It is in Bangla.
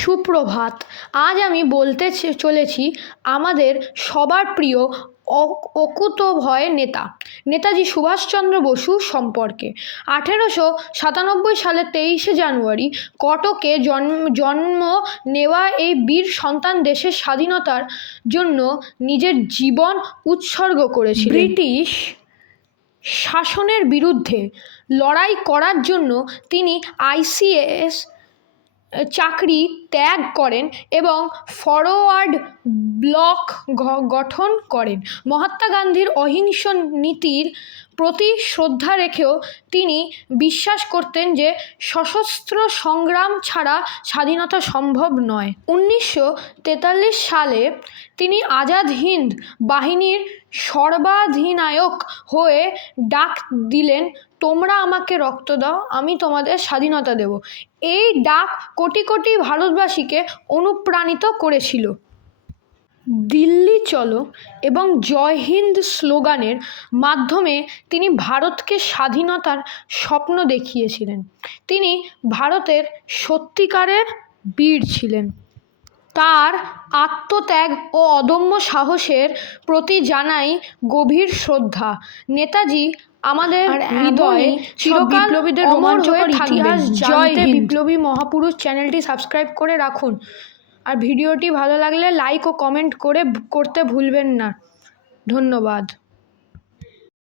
সুপ্রভাত। আজ আমি বলতে চলেছি আমাদের সবার প্রিয় অকুতোভয় নেতাজি সুভাষচন্দ্র বসু সম্পর্কে। 1897 সালের 23শে জানুয়ারি কটকে জন্ম নেওয়া এই বীর সন্তান দেশের স্বাধীনতার জন্য নিজের জীবন উৎসর্গ করেছিলেন। ব্রিটিশ শাসনের বিরুদ্ধে লড়াই করার জন্য তিনি ICS চাকরি ত্যাগ করেন এবং ফরওয়ার্ড ব্লক গঠন করেন। মহাত্মা গান্ধীর অহিংস নীতির প্রতি শ্রদ্ধা রেখেও তিনি বিশ্বাস করতেন যে সশস্ত্র সংগ্রাম ছাড়া স্বাধীনতা সম্ভব নয়। 1943 সালে তিনি আজাদ হিন্দ বাহিনীর সর্বাধিনায়ক হয়ে ডাক দিলেন, তোমরা আমাকে রক্ত দাও, আমি তোমাদের স্বাধীনতা দেব। এই ডাক কোটি কোটি ভারতবাসীকে অনুপ্রাণিত করেছিল। দিল্লি চলো এবং জয় হিন্দ স্লোগানের মাধ্যমে তিনি ভারতকে স্বাধীনতার স্বপ্ন দেখিয়েছিলেন। তিনি ভারতের সত্যিকারের বীর ছিলেন। তার আত্মত্যাগ ও অদম্য সাহসের প্রতি জানাই গভীর শ্রদ্ধা। নেতাজি আমাদের হৃদয়ে চিরকাল বিপ্লবীদের রোমাঞ্চকর ইতিহাস জানতে বিপ্লবী মহাপুরুষ চ্যানেলটি সাবস্ক্রাইব করে রাখুন। আর ভিডিওটি ভালো লাগলে লাইক ও কমেন্ট করতে ভুলবেন না। ধন্যবাদ।